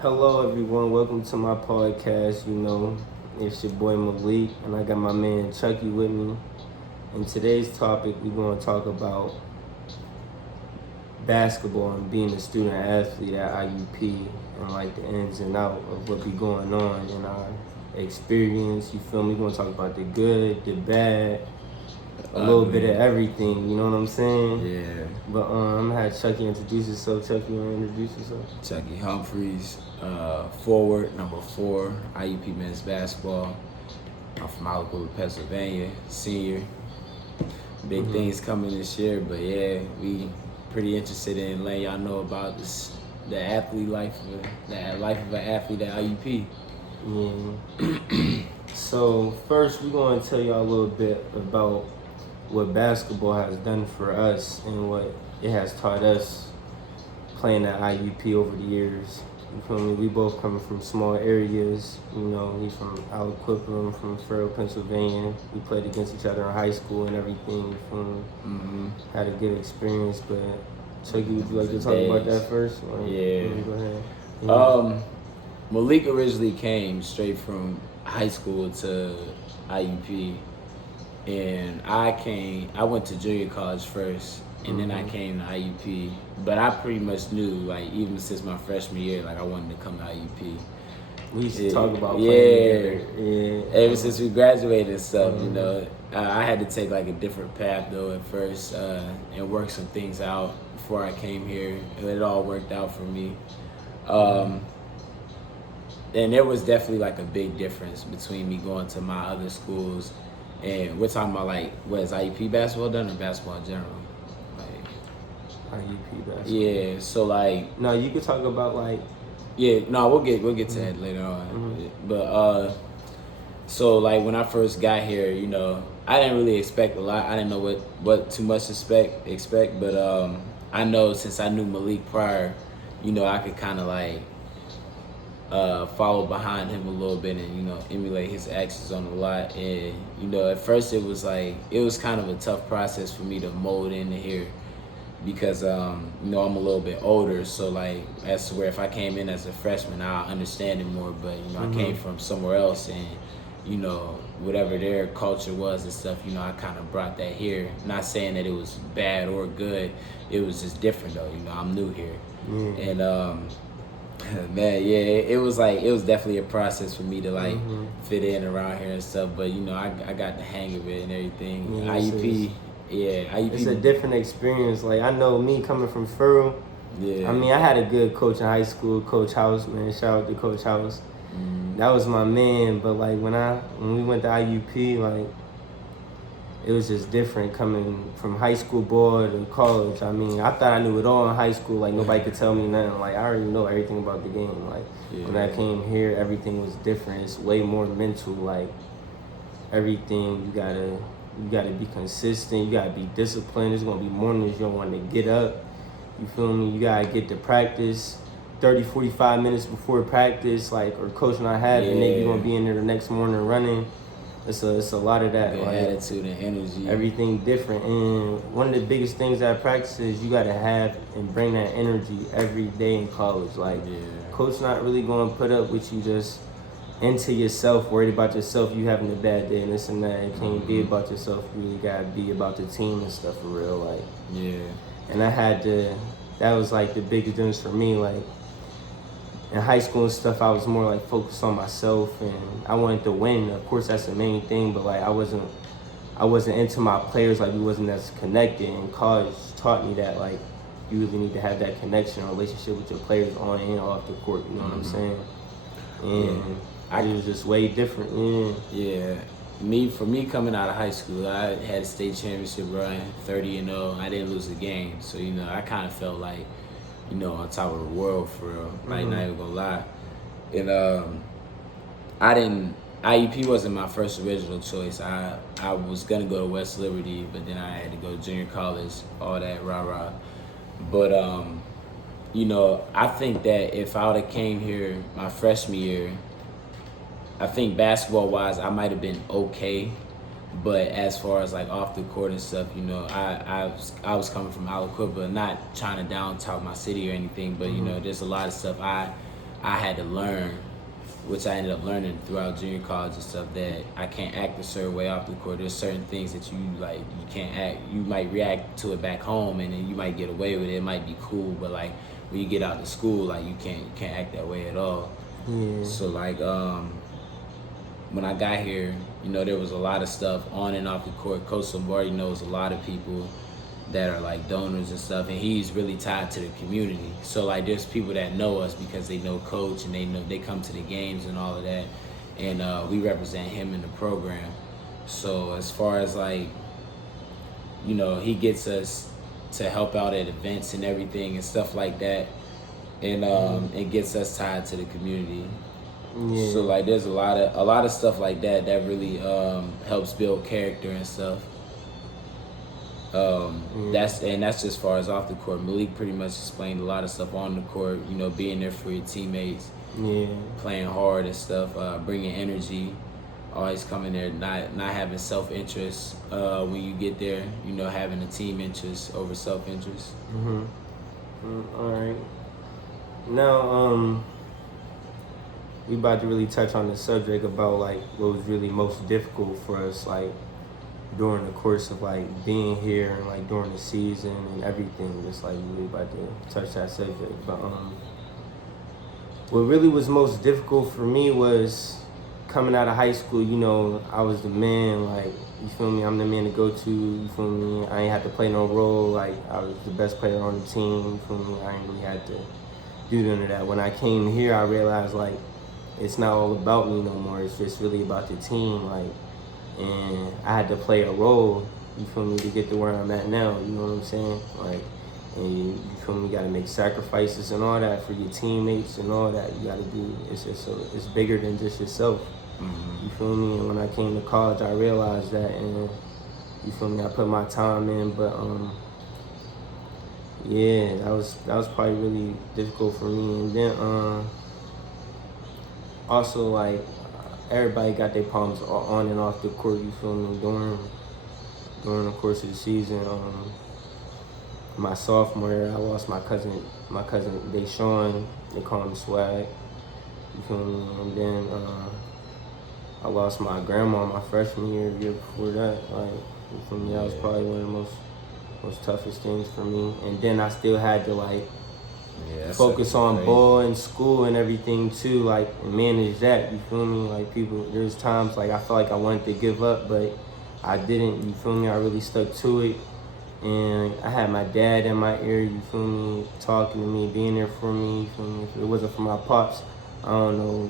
Hello, everyone. Welcome to my podcast. It's your boy Malik, and I got my man Chucky with me. In today's topic, we're going to talk about basketball and being a student athlete at IUP and like the ins and out of what be going on in our experience. You feel me? We're going to talk about the good, the bad, a little bit of everything. You know what I'm saying? Yeah. But I'm gonna have Chucky introduce yourself. Chucky, you wanna introduce yourself? Chucky Humphreys, forward, number 4, IUP men's basketball. I'm from Malik Miller, Pennsylvania, senior. Big things coming this year, but yeah, we pretty interested in letting y'all know about the athlete life, the life of an athlete at IUP. Yeah. So first, we're gonna tell y'all a little bit about what basketball has done for us and what it has taught us playing at IUP over the years. You feel me? We both coming from small areas. He's from Aliquippa, I'm from Farrell, Pennsylvania. We played against each other in high school and everything. You feel me? Mm-hmm. Had a good experience, but Chucky, would you like to talk about that first? Yeah. Go ahead. Yeah. Malik originally came straight from high school to IUP. And I went to junior college first, and then I came to IUP. But I pretty much knew, like, even since my freshman year, like, I wanted to come to IUP. We used to talk about playing together. Yeah. Ever since we graduated and stuff, I had to take, like, a different path, though, at first, and work some things out before I came here. And it all worked out for me. And there was definitely, like, a big difference between me going to my other schools. And we're talking about, like, what is IUP basketball done or basketball in general? Like, IUP basketball. Yeah, so, like... No, you could talk about, like... Yeah, no, we'll get to that later on. But, so, like, when I first got here, I didn't really expect a lot. I didn't know what too much to expect. But I know since I knew Malik prior, I could kind of, like... follow behind him a little bit and emulate his actions on a lot. And at first it was kind of a tough process for me to mold into here because I'm a little bit older, so like as to where if I came in as a freshman I'll understand it more, but I came from somewhere else and whatever their culture was and stuff, I kind of brought that here. Not saying that it was bad or good, it was just different though. I'm new here. And man, yeah, it was definitely a process for me to like fit in around here and stuff. But I got the hang of it and everything. Yeah, IUP, IUP. It's a different experience. Like I know me coming from Farrell. Yeah. I mean, I had a good coach in high school, Coach House. Man, shout out to Coach House. That was my man. But like when we went to IUP, like it was just different coming from high school ball to college. I mean, I thought I knew it all in high school. Like, nobody could tell me nothing. Like, I already know everything about the game. Like, when I came here, everything was different. It's way more mental. Like, everything, you gotta be consistent. You gotta be disciplined. There's gonna be mornings you don't want to get up. You feel me? You gotta get to practice 30, 45 minutes before practice. Like, or coach not having it, you're gonna be in there the next morning running. It's a lot of that, like attitude and energy. Everything different, and one of the biggest things that I practice is you gotta have and bring that energy every day in college. Like, coach not really gonna put up with you just into yourself, worried about yourself, you having a bad day and this and that. It can't be about yourself. You really gotta be about the team and stuff for real. Like, and that was like the biggest difference for me. Like, in high school and stuff, I was more like focused on myself and I wanted to win. Of course, that's the main thing, but like I wasn't into my players. Like, we wasn't as connected. And college taught me that like you really need to have that connection, relationship with your players on and off the court. You know what I'm saying? And it was just way different. For me coming out of high school, I had a state championship run, 30-0. I didn't lose a game, so I kind of felt like, on top of the world for real. Like, not even gonna lie. And IUP wasn't my first original choice. I was gonna go to West Liberty, but then I had to go to junior college, all that rah-rah. But I think that if I would have came here my freshman year, I think basketball-wise, I might have been okay. But as far as like off the court and stuff, I was coming from Aliquippa, not trying to down talk my city or anything, but there's a lot of stuff I I had to learn, which I ended up learning throughout junior college and stuff, that I can't act a certain way off the court. There's certain things that you can't act. You might react to it back home, and then you might get away with it. It might be cool, but like when you get out to school, like you can't act that way at all. Yeah. So like when I got here, there was a lot of stuff on and off the court. Coach Lombardi knows a lot of people that are like donors and stuff, and he's really tied to the community. So like there's people that know us because they know Coach, and they come to the games and all of that, and we represent him in the program. So as far as like, he gets us to help out at events and everything and stuff like that, and it gets us tied to the community. Yeah. So like there's a lot of stuff like that really helps build character and stuff. That's just as far as off the court. Malik pretty much explained a lot of stuff on the court, being there for your teammates, playing hard and stuff, bringing energy, always coming there, not having self-interest when you get there, having a team interest over self-interest. All right. Now, we about to really touch on the subject about like what was really most difficult for us, like during the course of like being here and like during the season and everything. Just like we about to touch that subject. But what really was most difficult for me was coming out of high school. I was the man, like, you feel me, I'm the man to go to, you feel me, I ain't had to play no role, like I was the best player on the team, you feel me, I ain't really had to do none of that. When I came here, I realized like it's not all about me no more, it's just really about the team, like, and I had to play a role, you feel me, to get to where I'm at now, you know what I'm saying? Like, and you feel me, you gotta make sacrifices and all that for your teammates and all that you gotta do. It's just it's bigger than just yourself. You feel me? And when I came to college, I realized that, and you feel me, I put my time in, but yeah, that was probably really difficult for me. And then also like everybody got their problems on and off the court, you feel me, during the course of the season. My sophomore year, I lost my cousin Deshaun, they call him Swag, you feel me, and then I lost my grandma my freshman year before that, like, you feel me, that was probably one of the most toughest things for me. And then I still had to like focus on ball and school and everything too, like, and manage that, you feel me, like there's times like I felt like I wanted to give up, but I didn't, you feel me, I really stuck to it. And I had my dad in my ear, you feel me, talking to me, being there for me, you feel me. If it wasn't for my pops, I don't know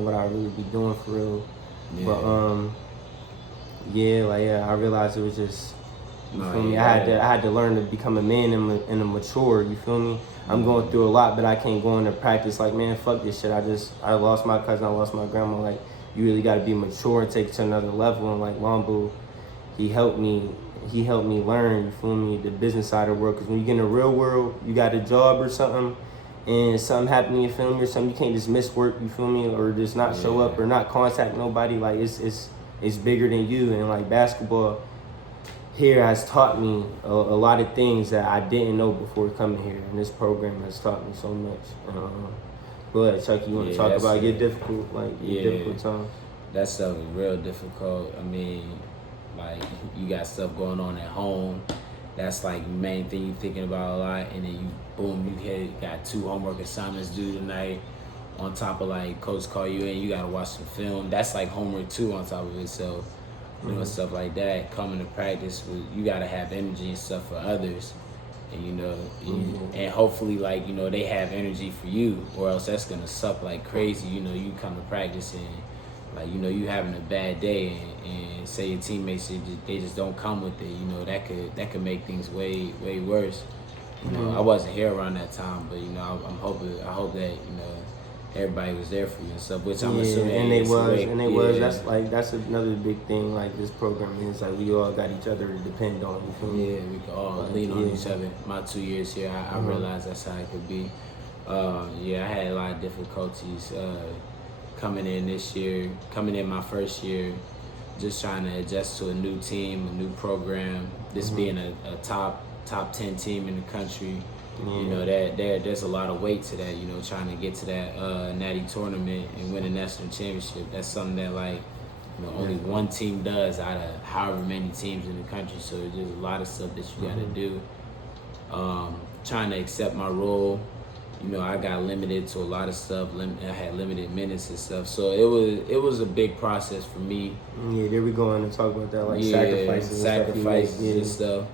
what I'd really be doing for real. Yeah. But I realized it was just, you feel me, I had to learn to become a man and a mature, you feel me. I'm going through a lot, but I can't go into practice like, man, fuck this shit. I lost my cousin, I lost my grandma. Like, you really got to be mature and take it to another level. And like Wombo, he helped me learn, you feel me, the business side of the world. Because when you get in the real world, you got a job or something, and something happened in your family or something, you can't just miss work, you feel me, or just not show up or not contact nobody. Like, it's bigger than you. And like basketball here has taught me a lot of things that I didn't know before coming here, and this program has taught me so much. Go ahead, Chucky, you want to talk about your difficult times? That stuff is real difficult. I mean, like, you got stuff going on at home. That's like the main thing you're thinking about a lot. And then you got 2 homework assignments due tonight. On top of like coach call you in, you gotta watch some film. That's like homework too on top of it. So, stuff like that. Coming to practice, you gotta have energy and stuff for others. And and hopefully like, they have energy for you, or else that's gonna suck like crazy. You come to practice and like, you having a bad day and say your teammates, they just don't come with it, that could make things way, way worse. I wasn't here around that time, but I hope that, everybody was there for you and stuff, which I'm assuming. And they was. That's another big thing, like this program is like we all got each other to depend on, you feel me? Yeah, we can all lean on each other. My 2 years here, I realized that's how it could be. I had a lot of difficulties coming in my first year, just trying to adjust to a new team, a new program, this being a top 10 team in the country, You know, there's a lot of weight to that, you know, trying to get to that natty tournament and win a national championship. That's something that, like, you know, only one team does out of however many teams in the country. So there's a lot of stuff that you got to do. Trying to accept my role. You know, I got limited to a lot of stuff. I had limited minutes and stuff. So it was a big process for me. Yeah, there we go on and talk about that, like sacrifices and stuff.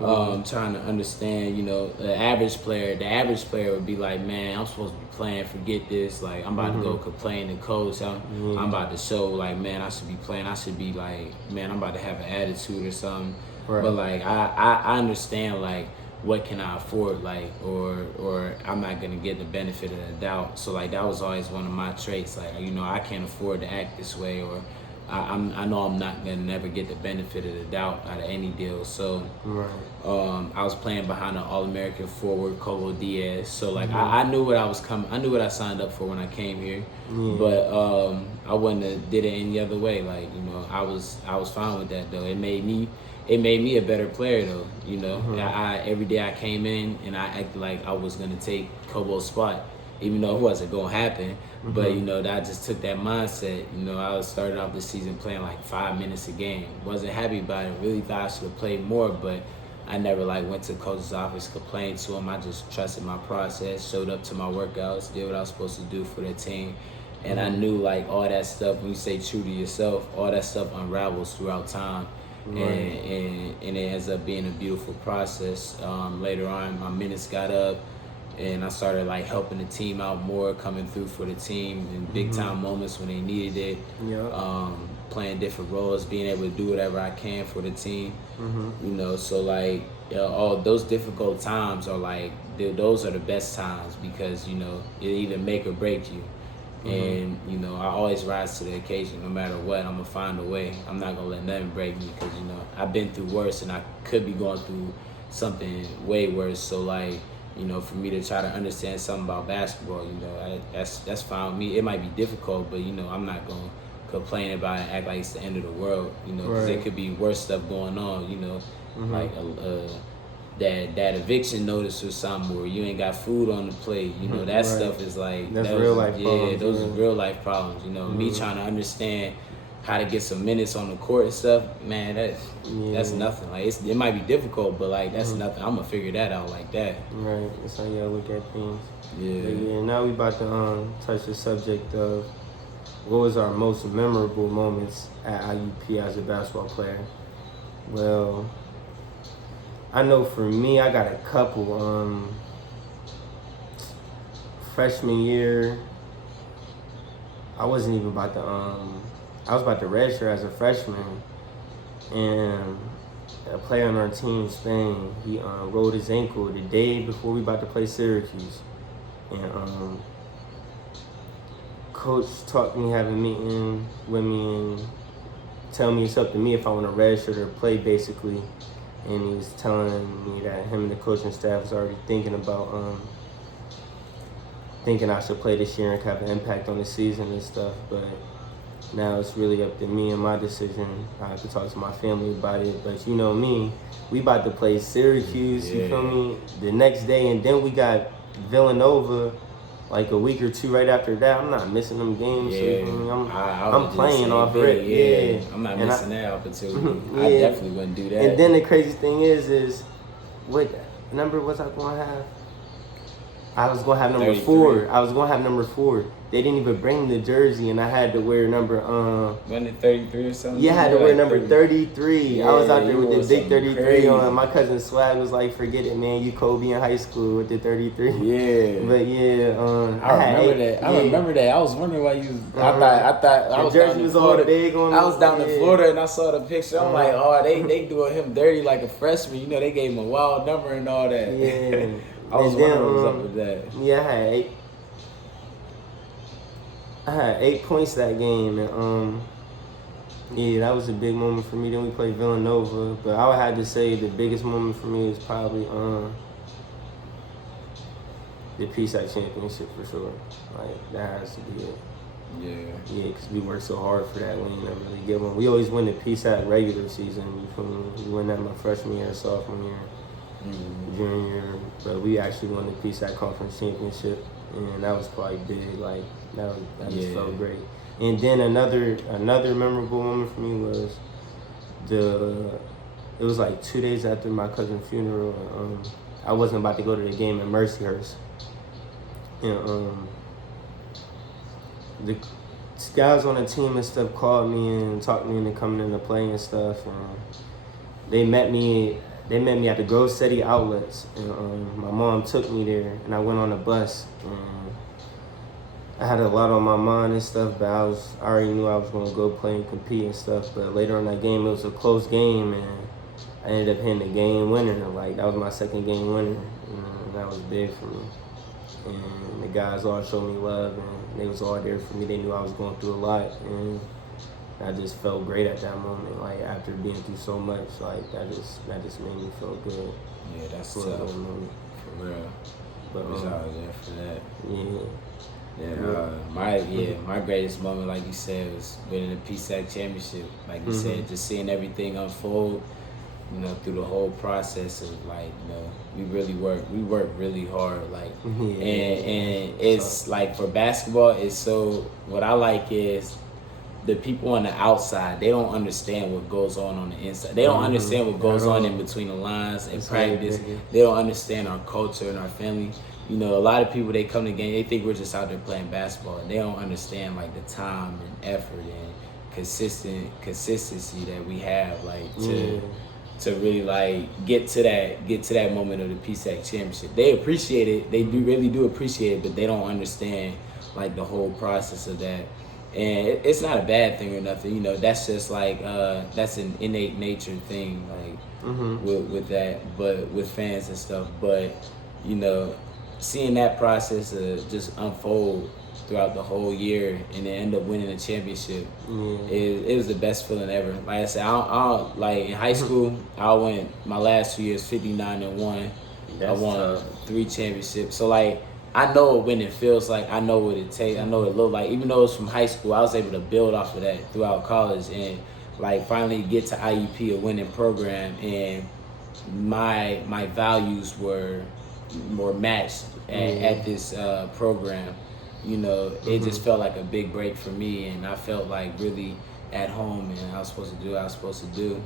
Trying to understand, you know, the average player would be like, man, I'm supposed to be playing, forget this. Like, I'm about to go complain to coach. I'm about to show, like, man, I should be playing. I should be like, man, I'm about to have an attitude or something. Right. But, like, I understand, like, what can I afford, like, or I'm not gonna get the benefit of the doubt. So, like, that was always one of my traits. Like, you know, I can't afford to act this way, or I know I'm not gonna never get the benefit of the doubt out of any deal. So, I was playing behind an All-American forward, Cobo Diaz. So, like, I knew what I was coming. I knew what I signed up for when I came here. But I wouldn't have did it any other way. Like, you know, I was fine with that though. It made me a better player though. You know, every day I came in and I acted like I was gonna take Cobo's spot, even though it wasn't gonna happen. But, you know, I just took that mindset. You know, I started off the season playing like 5 minutes a game. Wasn't happy about it. Really thought I should have played more, but I never, like, went to the coach's office, complained to him. I just trusted my process, showed up to my workouts, did what I was supposed to do for the team. And I knew, like, all that stuff, when you say true to yourself, all that stuff unravels throughout time. And it ends up being a beautiful process. Later on, my minutes got up. And I started, like, helping the team out more, coming through for the team in big-time moments when they needed it, playing different roles, being able to do whatever I can for the team, you know. So, like, all those difficult times are, like, those are the best times because, you know, it either make or break you. And, you know, I always rise to the occasion no matter what. I'm going to find a way. I'm not going to let nothing break me because, you know, I've been through worse and I could be going through something way worse. So, like, you know, for me to try to understand something about basketball, you know, that's fine with me. It might be difficult, but, you know, I'm not going to complain about it and act like it's the end of the world, you know, because there could be worse stuff going on, you know, like that eviction notice or something where you ain't got food on the plate, you know, that stuff is like... That's real life problems. Yeah, those are real life problems, you know. Me trying to understand how to get some minutes on the court and stuff, man, that's nothing. Like, it might be difficult, but, like, that's nothing. I'm gonna figure that out like that. Right, that's how you gotta look at things. Yeah. Now we about to touch the subject of what was our most memorable moments at IUP as a basketball player. Well, I know for me, I got a couple. Freshman year, I wasn't even about to I was about to redshirt as a freshman, and a player on our team, Spain, he rolled his ankle the day before we about to play Syracuse. And coach talked me, have a meeting with me, and tell me it's up to me if I want to redshirt or play, basically. And he was telling me that him and the coaching staff was already thinking about thinking I should play this year and have an impact on the season and stuff, but now it's really up to me and my decision. I have to talk to my family about it. But you know me, we about to play Syracuse, you feel me, the next day. And then we got Villanova like a week or two right after that. I'm not missing them games. So, you feel me? I'm playing off it. I'm not missing that opportunity. I definitely wouldn't do that. And then the crazy thing is what number was I going to have? I was going to have number 33. 4. I was going to have number 4. They didn't even bring the jersey, and I had to wear number... Wasn't it 33 or something? Yeah, I had to wear number 33. Yeah, I was out there with the big 33 crazy on. My cousin Swag was like, forget it, man. You Kobe in high school with the 33. Yeah. But yeah, I remember that. I remember that. I was wondering why you... I thought I was jersey was all big on. I was down in Florida, and I saw the picture. I'm like, oh, they doing him dirty like a freshman. You know, they gave him a wild number and all that. Yeah. I was wondering what was up with that. Yeah, I had 8 points that game, and yeah, that was a big moment for me. Then we played Villanova, but I would have to say the biggest moment for me is probably the PSAC championship for sure. Like, that has to be it. Yeah, because we worked so hard for that. We didn't ever really get one. We always win the PSAC regular season. You feel me? We win that my freshman year, sophomore year, junior year. But we actually won the PSAC Conference Championship, and that was quite big. Like that just felt great. And then another memorable moment for me was it was like 2 days after my cousin's funeral. I wasn't about to go to the game in Mercyhurst, and the guys on the team and stuff called me and talked me into coming into play and stuff, and they met me at the Grove City outlets, and my mom took me there, and I went on a bus, and I had a lot on my mind and stuff, but I already knew I was going to go play and compete and stuff. But later in that game, it was a close game, and I ended up hitting the game winner. Like, that was my second game winner, and that was big for me. And the guys all showed me love, and they was all there for me. They knew I was going through a lot, and I just felt great at that moment. Like, after being through so much, like, that just made me feel good. Yeah, that's tough. For real. But was always there for that. Yeah. My greatest moment, like you said, was winning the PSAC championship. Like you said, just seeing everything unfold, through the whole process of like, we work really hard. Like, and it's like for basketball, it's so, what I like is the people on the outside, they don't understand what goes on the inside. They don't understand what goes on in between the lines and practice. They don't understand our culture and our family. A lot of people, they come to the game, they think we're just out there playing basketball. And they don't understand like the time and effort and consistency that we have, like to really like get to that moment of the PSAC championship. They appreciate it. They really do appreciate it, but they don't understand like the whole process of that. And it's not a bad thing or nothing. That's just like that's an innate nature thing, like with that, but with fans and stuff. But seeing that process just unfold throughout the whole year and then end up winning a championship, it was the best feeling ever. Like I said, I like in high school, I went my last 2 years 59-1. I won 3 championships. So like, I know what winning feels like. I know what it takes. I know what it looked like. Even though it's from high school, I was able to build off of that throughout college and like finally get to IUP, a winning program, and my values were matched at this program. It just felt like a big break for me, and I felt like really at home, and I was supposed to do what I was supposed to do.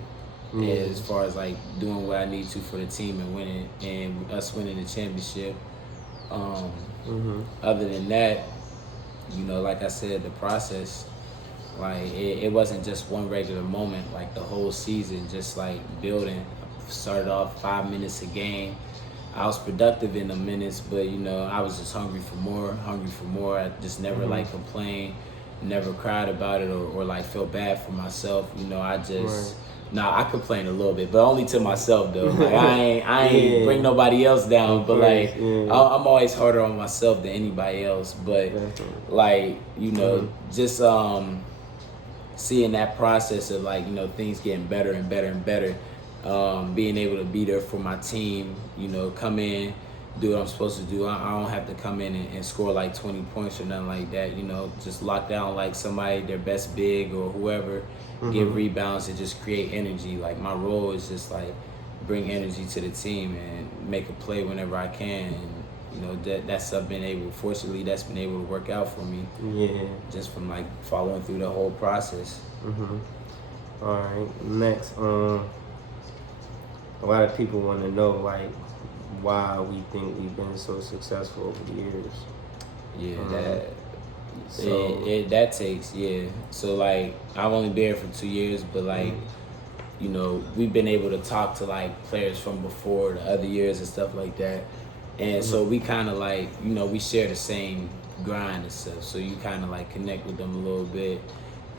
As far as like doing what I need to for the team and winning, and us winning the championship. Other than that, like I said, the process, like it wasn't just one regular moment. Like the whole season, just like building. Started off 5 minutes a game. I was productive in the minutes, but I was just hungry for more. I just never like complained, never cried about it or like felt bad for myself. I just I complain a little bit, but only to myself though. Like I ain't bring nobody else down, but like I'm always harder on myself than anybody else. But like just seeing that process of like things getting better and better and better. Being able to be there for my team, come in, do what I'm supposed to do. I don't have to come in and score like 20 points or nothing like that, just lock down like somebody, their best big or whoever, give rebounds and just create energy. Like my role is just like bring energy to the team and make a play whenever I can. And that's been able to work out for me. Yeah. Just from like following through the whole process. All right, next, a lot of people want to know like why we think we've been so successful over the years. That takes So like I've only been here for 2 years, but like we've been able to talk to like players from before the other years and stuff like that, and so we kind of like we share the same grind and stuff. So you kind of like connect with them a little bit.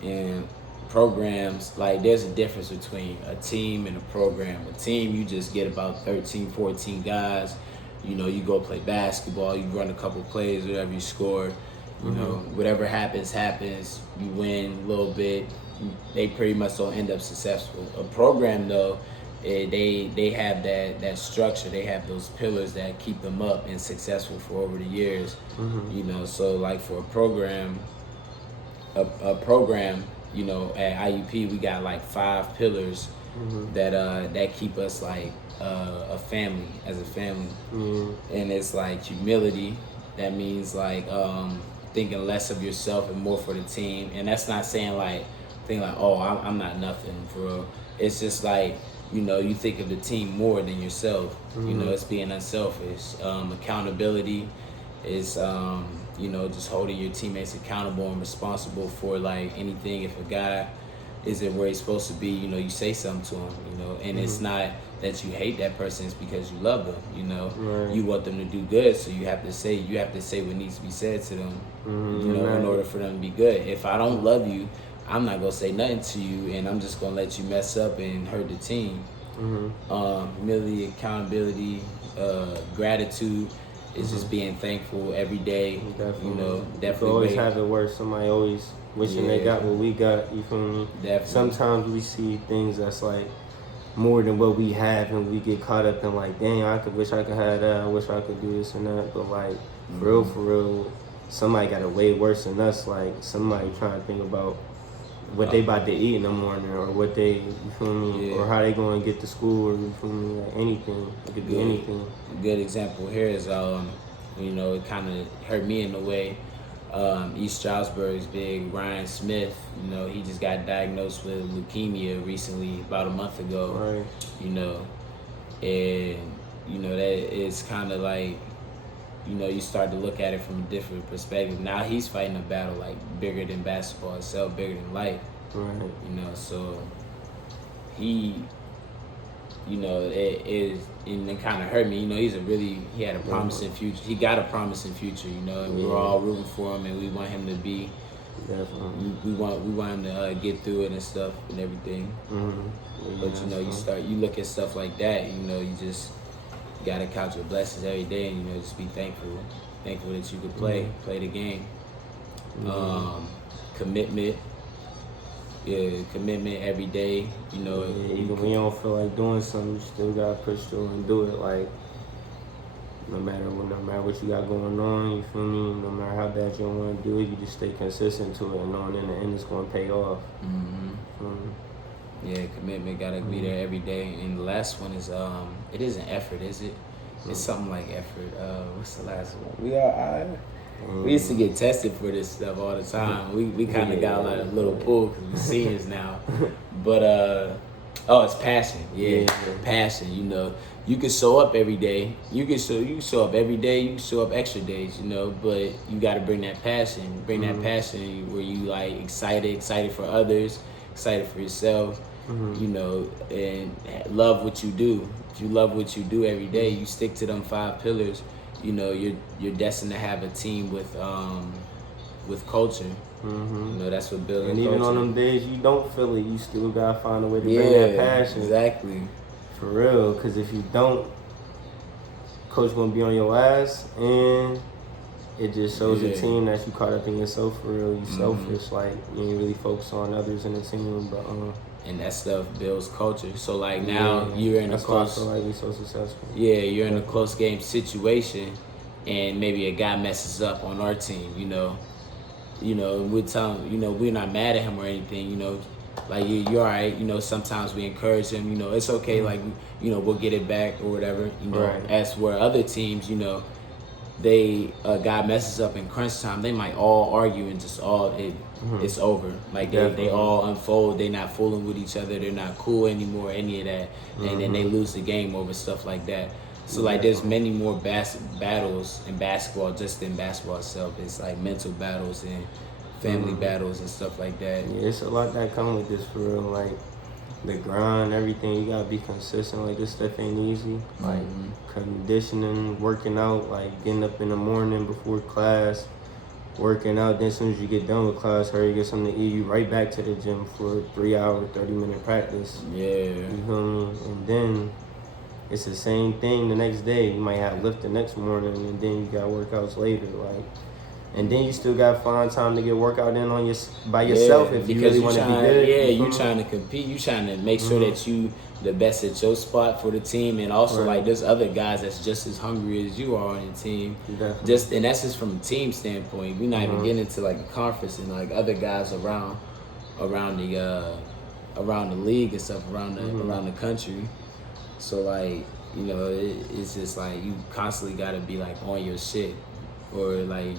And programs, like there's a difference between a team and a program. A team, you just get about 13, 14 guys. You go play basketball, you run a couple plays, whatever you score, whatever happens. You win a little bit. They pretty much don't end up successful. A program though, they have that structure. They have those pillars that keep them up and successful for over the years. So like for a program, at IUP, we got like 5 pillars that keep us like a family, as a family. Mm-hmm. And it's like humility. That means like thinking less of yourself and more for the team. And that's not saying like oh, I'm not nothing for real. It's just like, you think of the team more than yourself. It's being unselfish. Accountability is just holding your teammates accountable and responsible for like anything. If a guy isn't where he's supposed to be, you say something to him, and it's not that you hate that person, it's because you love them, Right. You want them to do good, so you have to say what needs to be said to them, in order for them to be good. If I don't love you, I'm not gonna say nothing to you, and I'm just gonna let you mess up and hurt the team. Humility, accountability, gratitude is just being thankful every day. Definitely. Definitely. You always have it worse. Somebody always wishing they got what we got. You feel me? Definitely. Sometimes we see things that's like more than what we have, and we get caught up in like, dang, wish I could have that. I wish I could do this and that. But like, for real, somebody got it way worse than us. Like somebody trying to think about what they about to eat in the morning, or what they, you feel me, or how they going to get to school, or you feel me, like anything. It could be anything. A good example here is, it kind of hurt me in a way. East Stroudsburg's big Ryan Smith, he just got diagnosed with leukemia recently, about a month ago. Right. And that is kind of like, you start to look at it from a different perspective. Now he's fighting a battle like bigger than basketball itself, bigger than life. Right. So he, it is, and it kind of hurt me. He had a promising future. He got a promising future, and we were all rooting for him, and we want him to be. Definitely. We want him to get through it and stuff and everything. But you look at stuff like that. You just gotta count your blessings every day, and just be thankful that you could play the game. Commitment. Yeah, commitment every day. Even when you don't feel like doing something, you still gotta push through and do it. Like no matter what you got going on, you feel me? No matter how bad you don't want to do it, you just stay consistent to it, and knowing in the end it's gonna pay off. Yeah, commitment gotta be there every day. And the last one is it isn't effort, is it? It's something like effort. What's the last one? We used to get tested for this stuff all the time. We kind of got a little pull because we're seniors now. But it's passion. Yeah, passion. You can show up every day. You can show up every day. You can show up extra days. But you got to bring that passion. Bring that passion where you like excited for others, excited for yourself. And love what you do. If you love what you do every day, you stick to them 5 pillars. You're destined to have a team with culture. That's what building. And even culture. on them days you don't feel it, you still gotta find a way to bring that passion. Exactly. For real, because if you don't, coach gonna be on your ass, and it just shows the team that you caught up in yourself. For real, you selfish. Like you ain't really focus on others in the team, but and that stuff builds culture. So like now you're in a close. That's why I feel like we're so successful. Yeah, you're in a close game situation, and maybe a guy messes up on our team. We're telling, we're not mad at him or anything. Like you're all right. Sometimes we encourage him. It's okay. Like we'll get it back or whatever. Right. As where other teams, a guy messes up in crunch time, they might all argue and just it's over. Like they all unfold. They're not fooling with each other. They're not cool anymore. Any of that, and then they lose the game over stuff like that. So like there's many more battles in basketball just than basketball itself. It's like mental battles and family battles and stuff like that. Yeah, it's a lot that come with this for real. Like the grind, everything, you gotta be consistent. Like this stuff ain't easy. Like conditioning, working out, like getting up in the morning before class, working out. Then as soon as you get done with class, hurry, get something to eat. You right back to the gym for a 3-hour, 30-minute practice. Yeah. You feel me? And then it's the same thing the next day. You might have lift the next morning, and then you got workouts later. Like, and then you still got to find time to get workout in on by yourself if you really want to be good. Yeah, you trying to compete. You trying to make sure that you the best at your spot for the team, and also like there's other guys that's just as hungry as you are on your team. Definitely. And that's just from a team standpoint. We're not even getting into like a conference and like other guys around around the league and stuff around the country. So like, you know, it's just like you constantly gotta be like on your shit, or like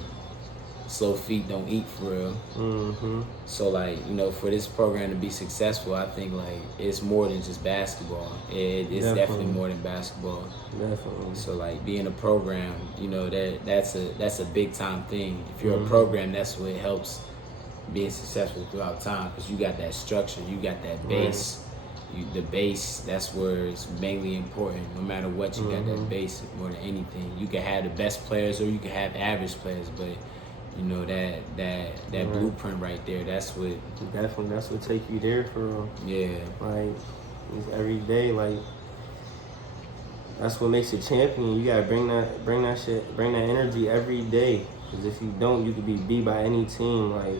slow feet don't eat for real. So like, you know, for this program to be successful, I think like it's more than just basketball. It's definitely more than basketball. Definitely. So like being a program, you know, that's a big time thing. If you're a program, that's what helps being successful throughout time, because you got that structure, you got that base. The base, that's where it's mainly important. No matter what, you got that base more than anything. You can have the best players or you can have average players, but you know that blueprint right there, that's what definitely, that's what take you there for real. Yeah. Like it's every day, like that's what makes a champion. You gotta bring that energy every day. Because if you don't, you could be beat by any team. Like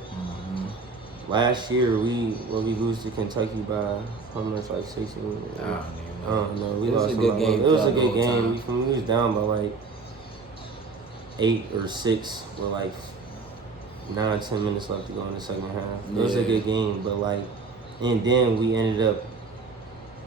last year, we lose to Kentucky by how much, like 16. No, we lost. It was a good game. It was a good game. We was down by like 8 or 6 with like 9-10 minutes left to go in the second half. It was a good game, but like, and then we ended up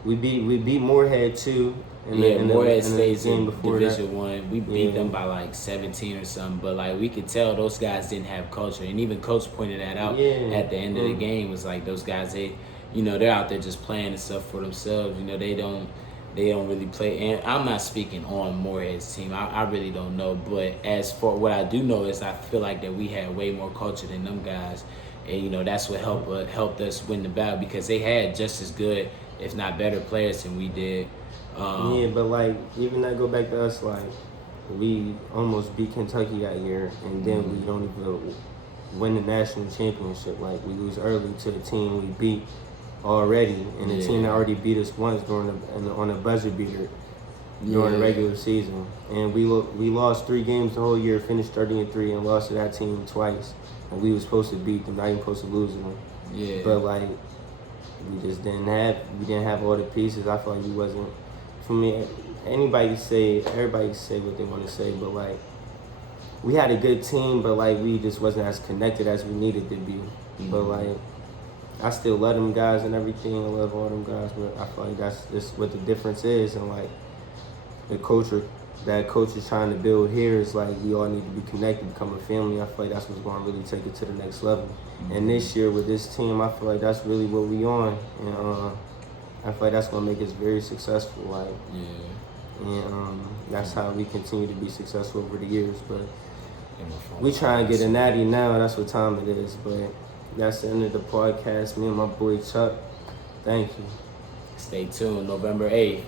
we beat Moorhead too. Moorhead State's in Division One. We beat them by like 17 or something, but like we could tell those guys didn't have culture, and even Coach pointed that out at the end of the game. Was like those guys, they're out there just playing and stuff for themselves. You know, they don't really play. And I'm not speaking on Moorhead's team. I really don't know, but as for what I do know is I feel like that we had way more culture than them guys, and you know that's what helped us win the battle, because they had just as good, if not better, players than we did. But like even that go back to us, like we almost beat Kentucky that year, and then we don't even win the national championship. Like we lose early to the team we beat already, and the team that already beat us once on a buzzer beater during the regular season. And we lost 3 games the whole year, finished 30-3, and lost to that team twice. And we were supposed to beat them, not even supposed to lose them. Yeah. But like we just didn't have all the pieces. I feel like we wasn't. For me, everybody can say what they want to say, but like we had a good team, but like we just wasn't as connected as we needed to be. But like I still love them guys and everything. I love all them guys, but I feel like that's just what the difference is. And like the culture that coach is trying to build here is like we all need to be connected, become a family. I feel like that's what's going to really take it to the next level. And this year with this team, I feel like that's really what we on. And I feel like that's going to make us very successful. Like, and that's how we continue to be successful over the years. But we try and get a natty now. That's what time it is. But that's the end of the podcast. Me and my boy Chuck. Thank you. Stay tuned. November 8th.